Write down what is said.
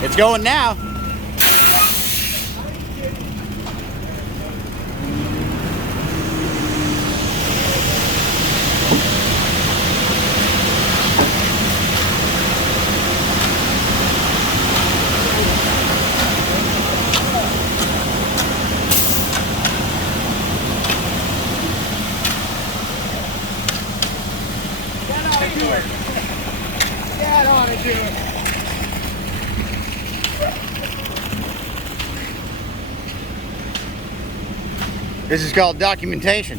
It's going now. That ought to do it. This is called documentation.